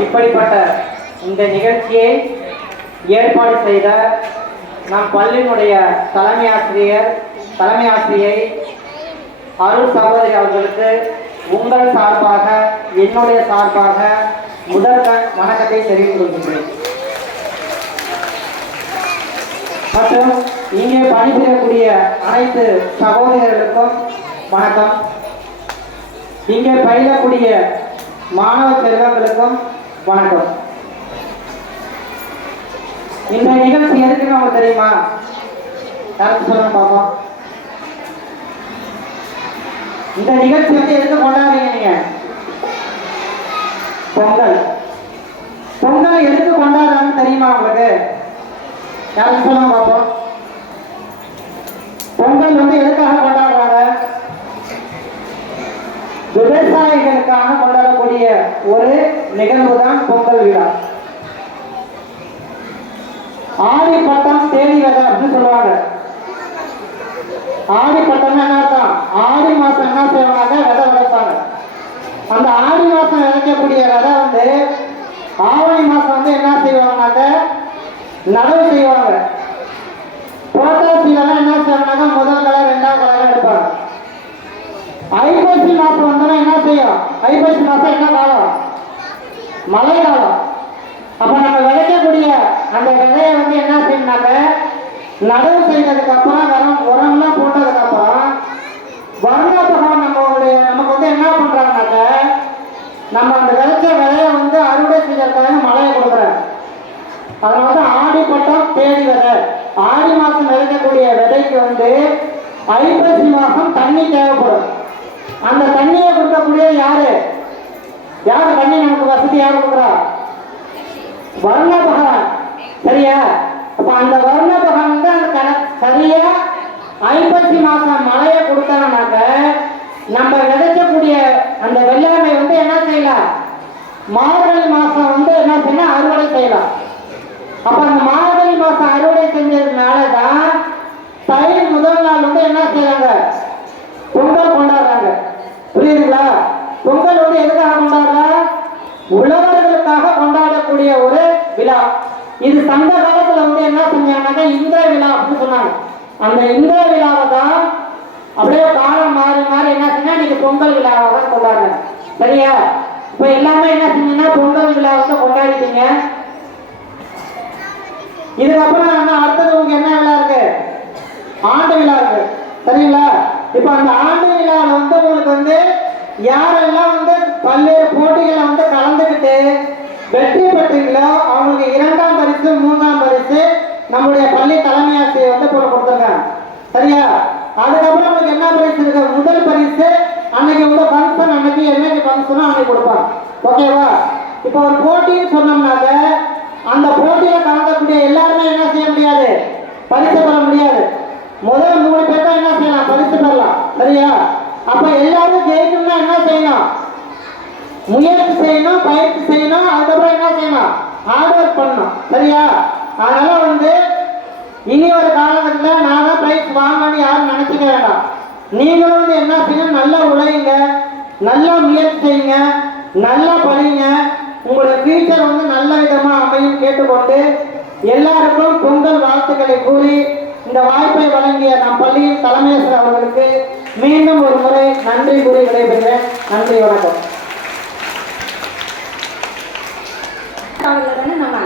இப்படிப்பட்ட இந்த நிகழ்ச்சியை ஏற்பாடு செய்த நம் பள்ளியினுடைய தலைமை ஆசிரியை அருள் சகோதரி அவர்களுக்கு உங்கள் சார்பாக என்னுடைய சார்பாக முதல் வணக்கத்தை தெரிவித்துக் கொள்கின்றேன். மற்றும் இங்கே பணிபுரியக்கூடிய அனைத்து சகோதரர்களுக்கும் வணக்கம். இங்கே பயிலக்கூடிய மாணவ செல்வங்களுக்கும் வணக்கம். இந்த நிகழ்ச்சி எதுக்குன்னு உங்களுக்கு தெரியுமா? யாருக்கு சொல்லுங்க பாப்போம். இந்த நிகழ்ச்சி வந்து எதுக்கு கொண்டாடுறீங்க நீங்க? பொங்கல். பொங்கல் எதுக்கு கொண்டாடுறாங்கன்னு தெரியுமா உங்களுக்கு? யாருக்கு சொல்லுங்க பாப்போம். பொங்கல் வந்து எதுக்காக கொண்டாடுறாங்க? விவசாயிகளுக்காக கொண்டாடக்கூடிய ஒரு நிகழ்வு தான் பொங்கல் விழா. ஆடி பட்டம் தேடி விதை அப்படின்னு சொல்லுவாங்க. ஆடி பட்டம் என்ன அர்த்தம்? ஆடி மாசம் என்ன செய்வாங்க? விதை விதைப்பாங்க. அந்த ஆடி மாசம் விதைக்கக்கூடிய விதை வந்து ஆவணி மாசம் வந்து என்ன செய்வாங்கன்னாக்க நடவு செய்வாங்க. புரட்டாசியில என்ன செய்வாங்க? முதல் கலை ரெண்டாம் கலை எடுப்பாங்க. ஐப்பசி மாசம் வந்தோம்னா என்ன செய்யும்? ஐப்பசி மாசம் என்ன காலம்? மழை காலம். அப்ப நம்ம விதைக்கக்கூடிய அந்த விதையை வந்து என்ன செய்யணும்னாக்க நடவு செய்ததுக்கு அப்புறம் உரம்லாம் போட்டதுக்கு அப்புறம் வருண பகவான் நமக்கு வந்து என்ன பண்றாங்கனாக்க நம்ம அந்த விதைச்ச விதையை வந்து அறுவடை செய்யறதுக்காக மழையை கொடுக்குறாங்க. அதனால ஆடி பட்டம் தேடி விதை. ஆடி மாசம் விதைக்கக்கூடிய விதைக்கு வந்து ஐப்பசி மாசம் தண்ணி தேவைப்படும். அந்த தண்ணியை கொடுக்கக்கூடிய யாரு தண்ணி நமக்கு வசதி யாரு கொடுக்குறா? வருண பகவான். சரியா? அப்ப அந்த வருண பகவான் வந்து அந்த சரியா ஐப்பசி மாசம் மழையை கொடுத்தாங்கனாக்க நம்ம விதைக்கக்கூடிய அந்த வெள்ளாமை வந்து என்ன செய்யலாம்? மார்கழி மாசம் வந்து என்ன செய்யலாம்? அறுவடை செய்யலாம். அப்ப அந்த மார்கழி மாசம் அறுவடை செஞ்சதுனாலதான் தை முதல் நாள் வந்து என்ன செய்யறாங்க? பொங்கல் கொண்டாடுறாங்க. புரியுதுங்களா? பொங்கல் வந்து எதுக்காக கொண்டாடுறா? உழவர்களுக்காக கொண்டாடக்கூடிய ஒரு விழா. இது சங்க காலத்துல வந்து என்ன செஞ்சாங்கன்னா இந்திர விழா அப்படின்னு சொன்னாங்க. அந்த இந்திர விழாவை தான் அப்படியே காலம் மாறி மாறி என்ன செஞ்சா இன்னைக்கு பொங்கல் விழாவை தான் கொண்டாடுறாங்க. சரியா? இப்ப எல்லாமே என்ன செஞ்சீங்கன்னா பொங்கல் விழா வந்து கொண்டாடிட்டீங்க. இதுக்கப்புறம் அடுத்தது உங்களுக்கு என்ன விழா இருக்கு? ஆண்டு விழா இருக்கு. சரிங்களா? இப்ப அந்த ஆண்டு விழாவில் வந்து உங்களுக்கு வந்து யாரெல்லாம் வந்து பல்வேறு போட்டிகளை வந்து கலந்துக்கிட்டு வெற்றி பெற்றீங்களோ அவங்களுக்கு 2ஆம் பரிசு 3ஆம் பரிசு நம்முடைய பள்ளி தலைமை ஆசிரியர் வந்து கொடுத்துருக்காங்க. சரியா? அதுக்கப்புறம் உங்களுக்கு என்ன பரிசு இருக்கு? முதல் பரிசு அன்னைக்கு உங்க ஃபங்க்ஷன் அன்னைக்கு என்னைக்கு ஃபங்க்ஷனோ அன்னைக்கு கொடுப்பாங்க. ஓகேவா? இப்போ ஒரு போட்டின்னு சொன்னோம்னாக்க அந்த போட்டியில கலந்தக்கூடிய எல்லாருமே என்ன செய்ய முடியாது? பரிசு பெற முடியாது. முதல் 3 பேர் தான் என்ன செய்யலாம்? பரிசு பெறலாம். சரியா? அப்ப எல்லாரும் ஜெயிக்கணும்னா என்ன செய்யணும்? முயற்சி செய்யணும், பயிற்சி செய்யணும். அதுக்கப்புறம் என்ன செய்யணும்? ஹார்ட் ஒர்க் பண்ணணும். சரியா? அதனால வந்து இனி ஒரு காலகட்டத்தில் நான் தான் பிரைஸ் வாங்கணும்னு யாரும் நினைச்சுக்க வேண்டாம். நீங்களும் வந்து என்ன செய்யணும்? நல்லா உழையுங்க, நல்லா முயற்சி செய்யுங்க, நல்லா படிங்க. உங்களுடைய ஃபியூச்சர் வந்து நல்ல விதமா அமையும் கேட்டுக்கொண்டு எல்லாருக்கும் பொங்கல் வாழ்த்துக்களை கூறி இந்த வாய்ப்பை வழங்கிய நம் பள்ளியின் தலைமையாசிரியர் அவர்களுக்கு மீண்டும் ஒரு முறை நன்றி கூறி விடைபெறுகிறேன். நன்றி, வணக்கம். நம்ம